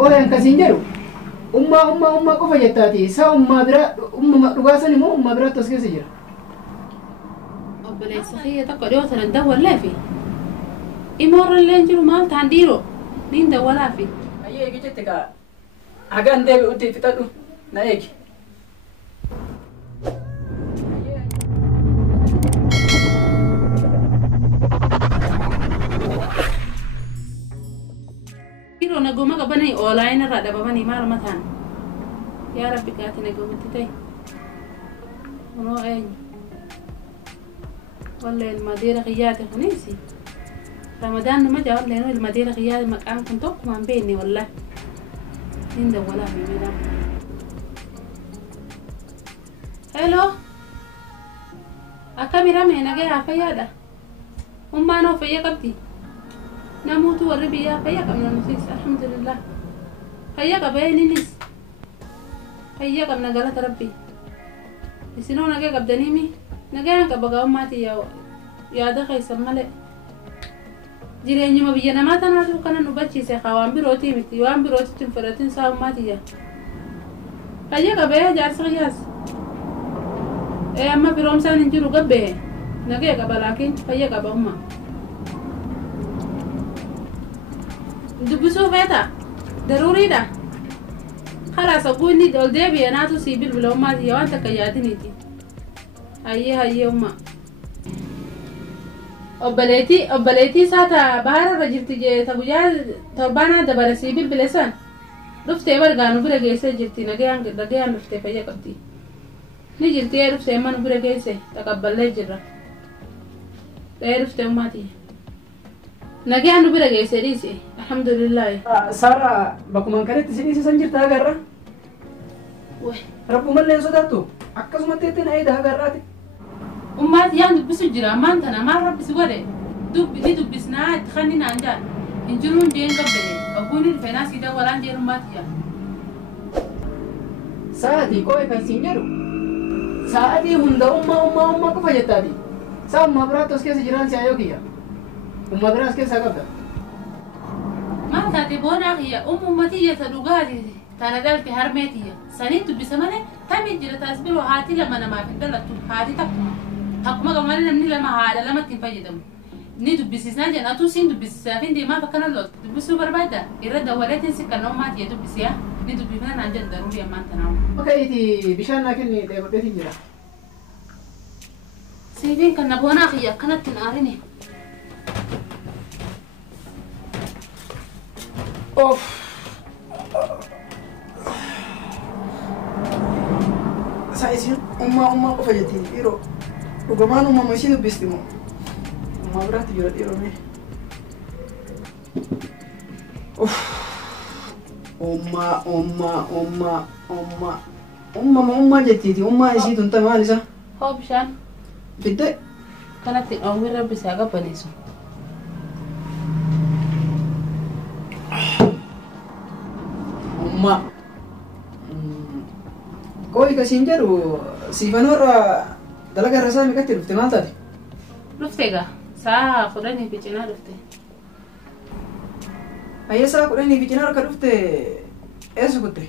Koyan kasinjeru. Umma qofa jettati. Sa umma bira umma dhugaasani moo umma bira tos keessa jira. Obboleessa kiyya tokko dhiyootan hin dawwalleefi. Imoorra illee jiru maal ta'an dhiiroo niin dawwalaafi. Ayyee eegi jette kaa hagaan deebi'utti fixadhu na eegi. Dhiiroo naguma qabanii oolaayina irraa dhabamanii maal mataan. Yaa Rabbi gaati nagumatti ta'e. Kunoo eenyu. Wallee ilma deera kiyyaate kuniisi. Ramadaan nama jaa wallee ilma deera kiyyaate maqaan kun tokkumaan beekne wallah. Niin dawwalaafi midhaan. Hello. Akka mirame nagaya fayyaadha. Ummaan oo fayya qabdi. Namoota warri biyyaa fayya qabna nutis alhamdulillah. Fayya qabee ninis. Fayya qabna galata Rabbi. Isinoo nagaya qabdaniimi. Nagayaan qaba gaa'ummaati yaada keessan malee. Jireenyuma biyya namaa tanaatu kana nu bachiise waan birootii miti waan birootitti hin fudhatin saa'ummaatiyya. Fayya qabee jaarsa kiyyaas. Amma biroomsaan hin jiru gabbee nagaya qaba laakiin fayya qaba umma. Dubbisuu feeta daruuriidha. Kalaas oguu inni ol deebi'e naatu sii bilbila ummaatiyya waan takka yaadiniiti. Hayyee umma. Obboleettii saata bahara irra jirti jeeta guyyaa torbaanaa dabala sii bilbile san dhuftee bargaanu bira geessee jirti nagayaan dhuftee fayya qabdi. Ni jirti dhuftee amma nu bira geesse taqabballee jirra. Dhuftee ummaati. Nagayaan nu bira geesse dhiise alhamdulillahi. Sara bakkuma kanatti si dhiisisan jirta agarra. Rabbumallee sodaattu akkasumatti itti na eeda agarraati. Ummaati yaan dubbisu jira ammaan tana maal rabbisi godhe ni dubbisnaa itti kanni naan jaan hin jiruun jeen gabbee abbuuni dhufeenaa sii dawwalaan jeen ummaati yaa. Sa'aatii koo kan siin jedhu sa'aatii hunda umma qofa jettaati. Saa ummaa biraatti as keessa jiraan si'aa yoo kiyya. Umma biraa as keessaa qabda. Maal taate boonaa kiyya uummatiyya ta dhugaati tana dhalte harmeetiyya saniin dubbisa malee tamii jira taas biroo haati lama namaaf hin dhalattu haati takkuma. Akkuma gammalee namni lama haadha lamatti hin fayyadamu. Ni dubbisiisnaa jedhan atuu siin dubbisiisaa fi deemaaf akkana loolu dubbisuu barbaadda irra dawwaleetiin si kan ummaati dubbisiyaa ni dubbifna naan jedhu daruurii ammaan tanaa. Okei bishaan naa kenni dheebadheetiin jira. Siifiin kan na boonaa kiyya akkanatti hin aarini. Saya isin umma qofa jetti dhiiroo. Dhugumaan uumama ishii dubbisti moo? Ummaa biraatti jira dhiiroo mee? Umma jettiiti. Ummaa ishii tun ta'e maal isa? Hoo bishaan. Fidde? Kanatti dhoowwii rabbi isaa qabbaneessu. Umma. Koi kasiin jedhu siifanoorraa dalagaa irra isaa meeqatti dhufte maal taate? Dhufte egaa sa'a 10 fi cinaa dhufte. Ayyee sa'a 10 fi cinaa harka dhufte eessa kutte?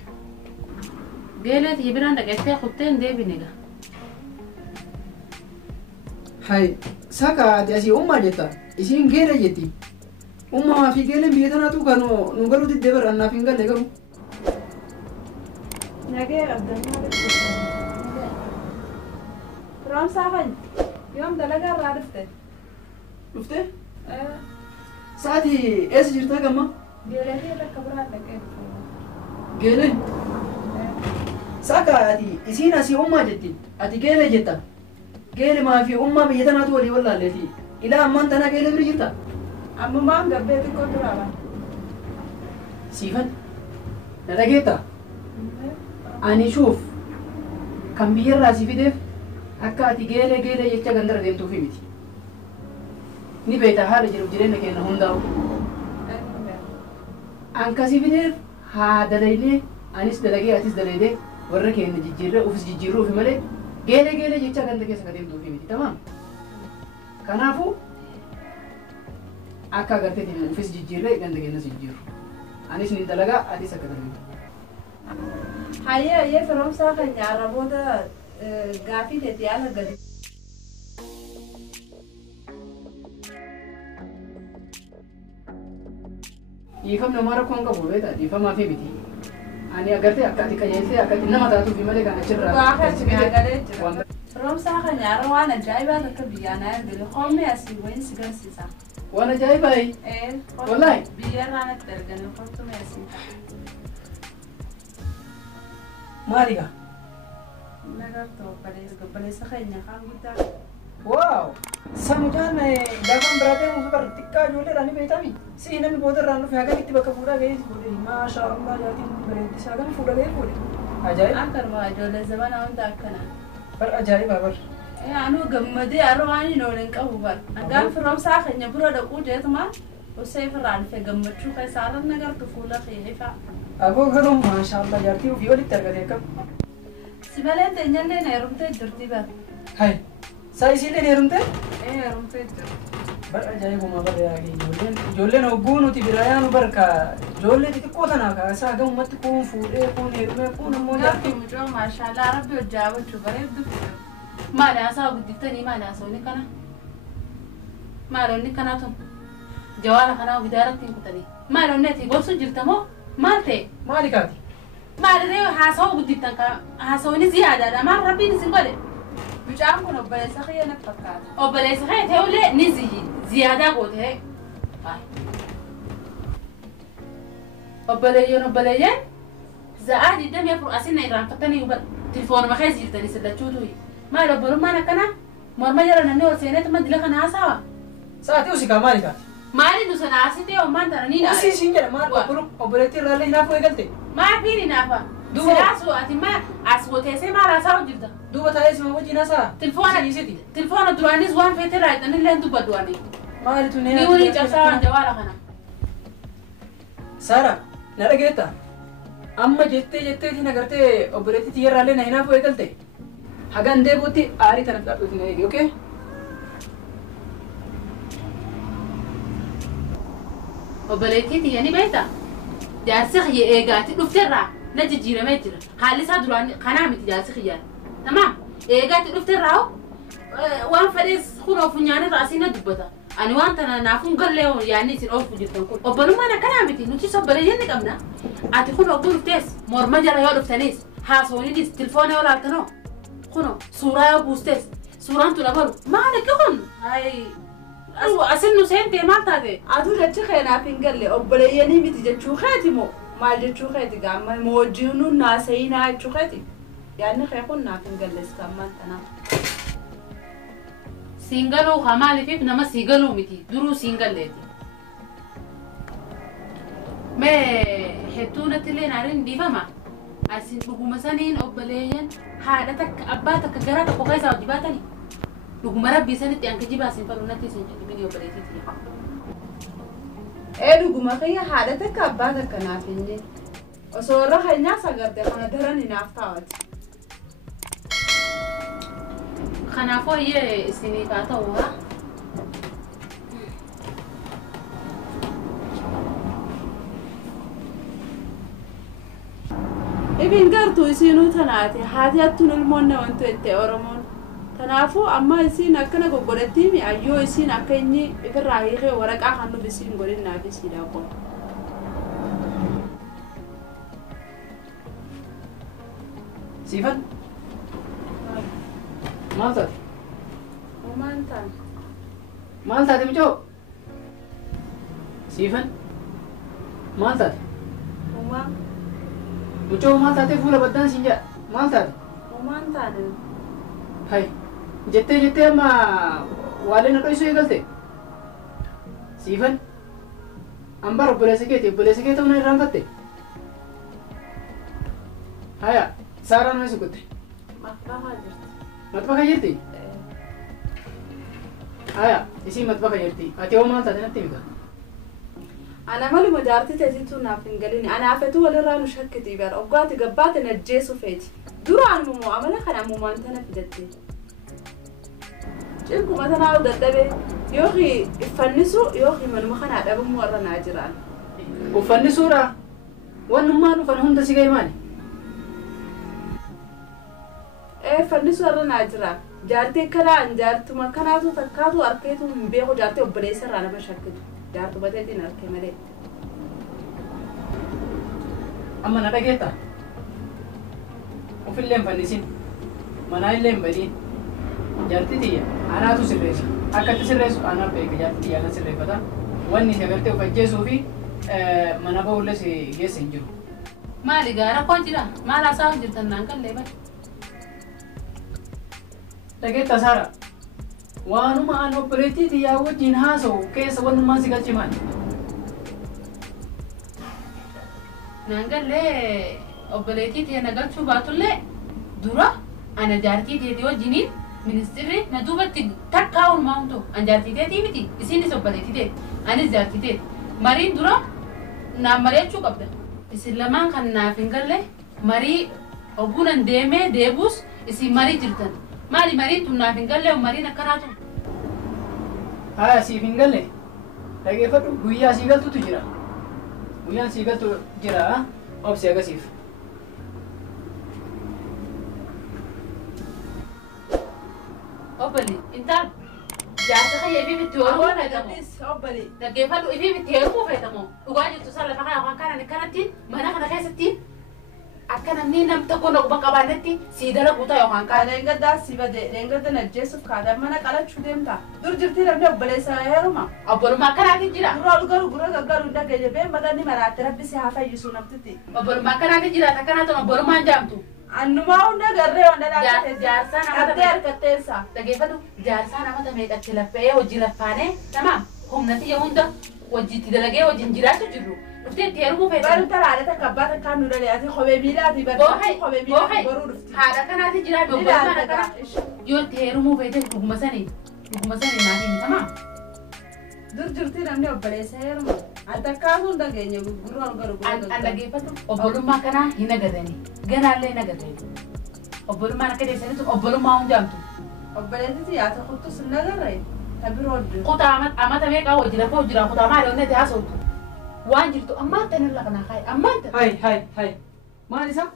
Geeleeti biraan dhaqettee kuttee hin deebine egaa. Hai saka ati asii ummaa jetta isiin geela jetti. Ummaa fi geeleen biyya tanaatu kan nu galuu diddee bara annaaf hin galle garuu. Nagee qabdanii Ramsaa kan yoom dalagaa irraa dhufte? Dhufte? Sa'aatii eessa jirtaa gamma? Geeleetii bakka biraa dhaqee Geeleen? Saka ati isiin asii ummaa jetti ati geelee jetta. Geelemaa fi ummaa biyya tanaatu walii wallaalleeti. Ilaa ammaan tanaa geelee bira jirta? ammumaan gabbee xiqqoo duraa bara. Siifan na dhageetta? Ani shuuf kan biyyarraa si fideef akka ati geelee jecha gandara deemtuufi miti. Ni beekta haala jiruuf jireenya keenya hundaa'u. An kasi fideef haa dalaynee anis dalagee atis dalaydee warra keenya jijjiirree ufis jijjiirruufi malee geelee jecha ganda keessa ka deemtuufi miti. Tamam. Kanaafuu akka agarteetiin ufis jijjiirree ganda keenyas jijjiirru. anis ni dalagaa adis akka dalagaa. Hayyee firoomsaa kan nyaaraboota gaafii teetii ala gadi. Dhiifamni nama rakkoon qabu beektaa dhiifamaa fi miti. Ani agartee akka ati qajeeltee akka nama taatuuf malee kan achirraa. Waa kan galee jira. Firoomsaa kan nyaara waan ajaa'ibaa akka biyyaanaa ergale qoomee asii wayin si garsiisa. Waan ajaa'ibaa wallahi biyyarraa natti ergale qottumee asii. maaliga? Nagartoo obboleessa keenya kan guddaa. Wow! Samujaan daafaan biraatee muka bar xiqqaa ijoolleedhaan ni beekami. Si namni booda irraan dhufe hagan itti bakka fuudhaa ga'ee fuudhe. Maashaa Allah jaatiin bareeddisa hagan fuudha ga'ee fuudhe. Ajaa'ib! Akkanuma ijoollee zamanaa hunda akkana. Bar ajaa'iba bar. Anuu gammadee har'a waan hin oolen qabu bar. Agaan firoomsaa keenya bira dhaquu jeetumaa osoo ifirraan dhufe gammachuu keessaa irra nagartu fuula keefa. Aboo garuu maashaa Allah jaatii ofii walitti argate akkam. Si malee teenyallee na heerumtee jirti bar. Hai! Saayisiileen heerumtee? Heerumtee jirti. Bar ajaa'ibuma bar ijoolleen hogguu nuti biraa yaanu barka ijoollee xixiqqoo tanaa kaasaa hagam ummatti kuun fuudhee kuun heerumee kuun ammoo Jaartii mucoo maashaallah rabbi hojjaa gochuu bareeddu fuudhu. Maali haasaa guddiftanii maali haasawni kana? Maali onni kanaa tun? Jawaala kanaa gidaaratti hin kutanii. Maali onni ati gorsu jirta moo? Maal ta'e? maali kaati? Maali ree haasawu guddiftan ka haasawni ziyaadaadha maal rabbiin isin godhe? Mucaan kun obboleessa kiyya natti fakkaata. Obboleessa kee ta'ullee ni ziyaadaa goote. Obboleeyyan za'aa 24 asin na irraanfattanii hubadha. Telefoonuma keessa jirtanii sillachuutu. Maali obbolummaan akkanaa? Morma jala namni ol seeneetuma dila kana haasawa. Sa'aatii usikaa maali kaati? Maali nu sana asitee hommaan tananii naa. Usii siin jedha maal obboleettii irraallee hinaafuu eegalte? Maal fiini naafa? Silaasu ati ma as woteesee maal haasawu jirta? Duuba taa'ee sima wajjin haasaa? Telefoona duraanis waan feetee raayitanii illee dubbaddu ani. Maalitu Ni waliin cabsaa waan jawaala kana. Saara, na dhageetta? Amma jetteetiin agartee obboleettii xiyyaarraallee na hinaafuu eegalte? Hagan deebuutti aarii tana fudhadhuuti na eegi, okee? Obboleettii xiyya ni beektaa? Jaarsi xiyya eegaati dhufteerraa na jijjiiramee jira. Haalli isaa duraan kanaa miti jaarsi xiyyaan. Tamaam eegaati dhufteerraa waan fedhees kunoo funyaanirraa asii na dubbata. Ani waan tana naafuun gallee yaanni isin oofu jirtan kun. Obbolummaan akkanaa miti nuti obboleeyyan ni qabna. Ati kun ogguu dhuftees morma jala yoo dhuftaniis haasawniinis telefoona yoo laaltanoo. Kunoo suuraa yoo buustees suuraan tun abalu maal akka kun? Asin nu seentee maal taate? Atuu jechi keenaaf hin galle obboleeyyanii miti jechuu keeti moo maal jechuu keeti gaamma moo wajjin nuun naasayinaa jechuu keeti? Yaadni kee kun naaf hin galles gammaan tanaa. Siingaluu haa maaliif nama siigaluu miti duruu siingalleeti. Mee hedduu natti illee naariin dhiifama. Asin dhuguma saniin obboleeyyan haadha takka abbaa takka garaa tokko keessaa hojii baatanii. Dhuguma rabbii sanitti anka jibaasin fadhu natti isin jedhimini obboleettiiti. Dhuguma kiyya haadha takka abbaa takka naaf hin jenne. Osoo warra keenyaa sagarte kana daran hinaaf taawwate. Kanaafuu iyyee isiniif haa ta'u haa? Ibin gartuu isinuu tanaate haati hattuun ilmoonni wantu itti Oromoon. Kanaafuu amma isin akkana goggodhattiimi ayyoo isin akka inni ifirraa hiikee waraqaa kan nuuf isin godhinnaaf isiidha qaba. Siifan? Maal taate? Uumaan taane. Maal taate mucoo? Siifan? Maal taate? Uumaan. Mucoo maal taatee fuula baddaan siin jedha? Maal taate? Uumaan taane. Hai, jettee amma waalee na dho'isuu eegalte? Siifan? Ambar obboleessa kee ta'uu na irraanfatte? Haya, Saaraan ho'i sukutte? Matbahaa jirti. Matbaka jirti? Haya, isii matbaka jirti. Ati hoo maal taate natti himta? Ana maluma jaartii teessituu naaf hin galini. Anaafetu walirraa nu shakkitii bara. Oggaati gabbaate najjeesu feeti. Duraan mumoo amala kana mumaan tana fidatte. Cinkuma tanaa dadhabee yookiin iffannisu yookiin manuma kanaa dhabamuu warra naa jiraan. Uffannisuudha Wannummaa dhufan hunda si ga'e maali? Fannisu irra naa jira. Jaartii kanaan jaartuma kanaatu takkaatu arkeetu hin beeku jaartii obboleessa irraa nama shakkitu. Jaartuma teetiin arkee malee. Amma na dhageetta. Ofillee hin fannisin. Manaa illee hin badiin. Jaartii tiyya anaatu sirreessa. Akka itti sirreessu anaan beeka jaartii tiyya kan sirreeffata. Wanni si agartee of ajjeesuu fi mana ba'ullee si geessa hin jiru. Maali gaara koo jira? Maal haasaa jirtan naan qallee bari? Dhageetta Saara. Waanuma an obboleettii tiyyaa wajjin haasa'u keessa wannummaan si galchi maali? Naan gallee obboleettii tiyya na galchuu baatullee dura ana jaartii teetii wajjiniin ministeerri na duubatti takkaa oolmaa hundoo an jaartii teetii miti isinis obboleettii teeti anis jaartii teeti mariin dura naan mari'achuu qabda isin lamaan kan naaf hin galle marii oguunan deemee deebuus isin marii jirtan maali mariin tun naaf hin galle mariin akkanaatu. Haa siif hin galle dhageeffadhu guyyaa sii galtutu jira. Guyyaan sii galtu jira obsi agasiif. Obali, intaan jaarsa kayya ifi bitti heerumuu feetamu. Obali. Dhaggeeffadhu ifi bitti heerumuu feetamu. Dhugaa jirtu san lafa kana kana kanatti mana kana keessatti akka namni nam tokko naquma qabaannetti sii dalagu ta'a yookaan kaan. Leengaddaa si bade leengadda najjeessuuf kaadaan mana qalachuu deemta. Dur jirtii namni obboleessa heeruma. Obbolummaa akkanaatiin jira. Gurra gaggaru hin dhageenye bee madanni maraatti rabbi si haa fayyisu namtitti. Obbolummaa akkanaatiin jira akkanaatu obbolummaan jaamtu. Annumaa hunda garree wanda dhaabbatee jaarsaa nama qabdee harkatteessa. Dhaggeeffadhu jaarsaa nama meeqatti laffee hojii laffaanee nama humnati hunda hojiitti dalagee hojiin jiraachuu jirru. Dhuftee itti heerumuu feetan. Bari talaale takka abbaa takkaan nu dhaleeti kophee miilaati barbaadu kophee miilaati boruu dhufti. Haadha kanaati jira obbolummaan akkana yoo itti heerumuu feetan dhuguma sanii maatii mitamaa. Dur jirtii namni obboleessa heeruma. Addakkaatu hin dhageenye gurguruu argaru. An dhaggeeffatu obbolummaa kanaa hin agarrani. Ganaallee hin agarrani. Obbolummaan akka deessanitu obbolummaa hundaamtu. Obboleettii yaata kuttus hin agarre. Tabiroo addu. Kutaa amata meeqaa hojii lafa hojii kutaa maali onnee haasa'utu. Waan jirtu ammaan tanirra kanaa kaayi ammaan tan. Hai. Maal isa?